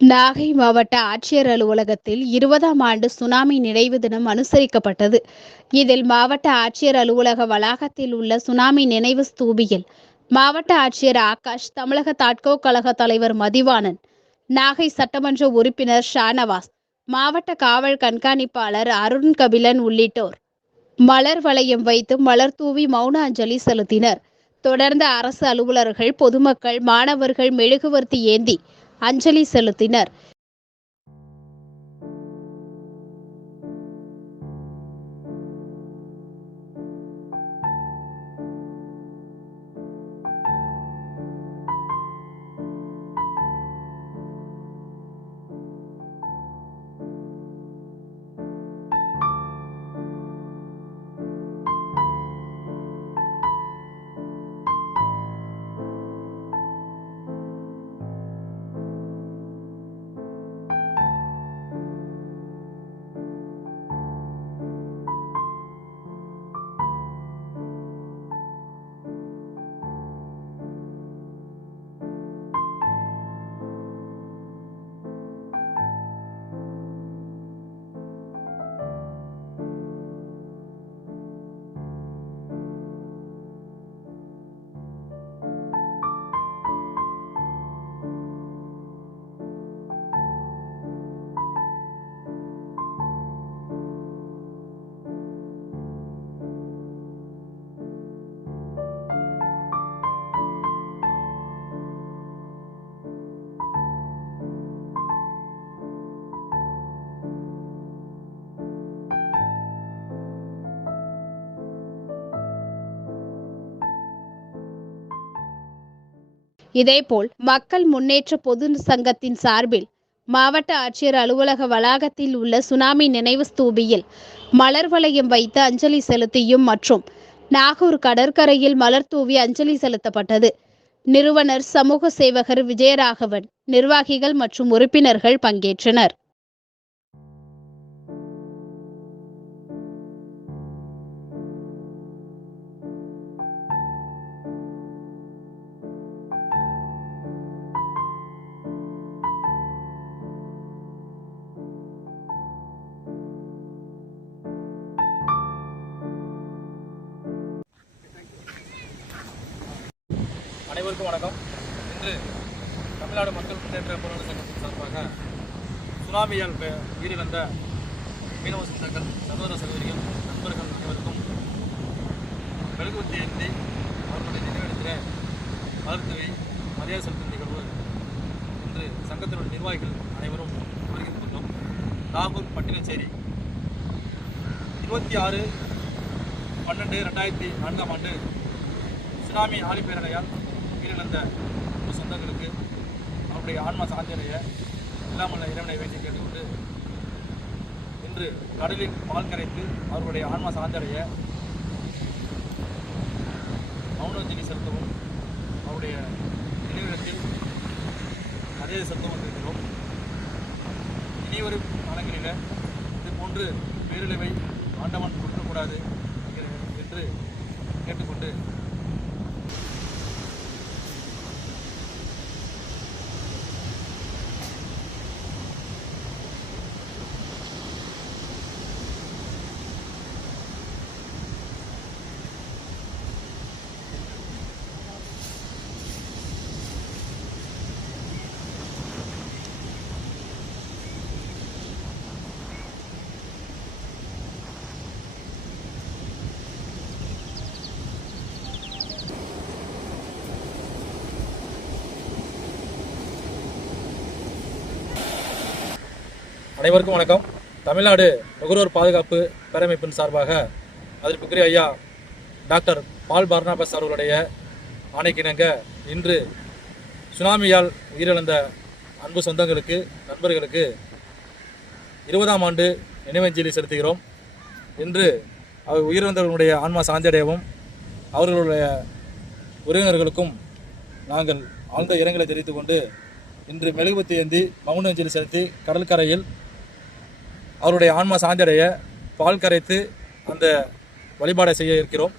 நாகை மாவட்ட ஆட்சியர் அலுவலகத்தில் 20ஆம் ஆண்டு சுனாமி நினைவு தினம் அனுசரிக்கப்பட்டது. இதில் மாவட்ட ஆட்சியர் அலுவலக வளாகத்தில் உள்ள சுனாமி நினைவு ஸ்தூபியில் மாவட்ட ஆட்சியர் ஆகாஷ், தமிழக தாட்கோ கழக தலைவர் மதிவாணன், நாகை சட்டமன்ற உறுப்பினர் ஷானவாஸ், மாவட்ட காவல் கண்காணிப்பாளர் அருண் கபிலன் உள்ளிட்டோர் மலர் வளையம் வைத்து மலர் தூவி மௌன அஞ்சலி செலுத்தினர். தொடர்ந்து அரசு அலுவலர்கள், பொதுமக்கள், மாணவர்கள் மெழுகுவர்த்தி ஏந்தி அஞ்சலி செலுத்தினர். இதேபோல் மக்கள் முன்னேற்ற பொது சங்கத்தின் சார்பில் மாவட்ட ஆட்சியர் அலுவலக வளாகத்தில் உள்ள சுனாமி நினைவு ஸ்தூபியில் மலர் வளையம் வைத்து அஞ்சலி செலுத்தியும் மற்றும் நாகூர் கடற்கரையில் மலர் தூவி அஞ்சலி செலுத்தப்பட்டது. நிறுவனர் சமூக சேவகர் விஜயராகவன், நிர்வாகிகள் மற்றும் உறுப்பினர்கள் பங்கேற்றனர். அனைவருக்கும் வணக்கம். இன்று தமிழ்நாடு மக்கள் முன்னேற்ற போராட்ட சங்கத்தின் சார்பாக சுனாமியால் உயிரிழந்த மீனவ சொந்தங்கள், சகோதர சகோதரிகள், நண்பர்கள் அனைவருக்கும் மெழுகுவர்த்தி ஏந்தி அவர்களுடைய நினைவிடத்தில் மலர்தூவி மரியாதை செலுத்தும் நிகழ்வு இன்று சங்கத்தினுடைய நிர்வாகிகள் அனைவரும் வருகின்றோம். நாகூர் பட்டினச்சேரி 26/12/2004 ஆண்டு சுனாமி ஆழிப்பேரலையால் உயிரிழந்த சொந்தங்களுக்கு அவருடைய ஆன்மா சாந்தியடைய இல்லாமல் இறைவனை வேண்டி கேட்டுக்கொண்டு இன்று கடலில் பால் கரைத்து அவருடைய ஆன்மா சாந்தியடைய மௌனஞ்சலி செலுத்தவும் அவருடைய நினைவிடத்தில் மரியாதை செலுத்தவும் இருக்கிறோம். இனிவரும் காலங்களில் இது போன்று பேரிழவை ஆண்டவன் கொடுக்கக்கூடாது என்று கேட்டுக்கொண்டு அனைவருக்கும் வணக்கம். தமிழ்நாடு நுகர்வோர் பாதுகாப்பு பேரமைப்பின் சார்பாக அதற்குரிய ஐயா டாக்டர் பால் பர்னாபஸ் அவர்களுடைய ஆணைக்கிணங்க இன்று சுனாமியால் உயிரிழந்த அன்பு சொந்தங்களுக்கு, நண்பர்களுக்கு 20ஆம் ஆண்டு நினைவஞ்சலி செலுத்துகிறோம். இன்று அவர் உயிரிழந்தவர்களுடைய ஆன்மா சாந்தியடையவும் அவர்களுடைய உறவினர்களுக்கும் நாங்கள் ஆழ்ந்த இரங்கலை தெரிவித்துக் கொண்டு இன்று மெழுகுவர்த்தி ஏந்தி மௌன அஞ்சலி செலுத்தி கடற்கரையில் அவருடைய ஆன்மா சாந்தியடைய பால் கரைத்து அந்த வழிபாடை செய்ய இருக்கிறோம்.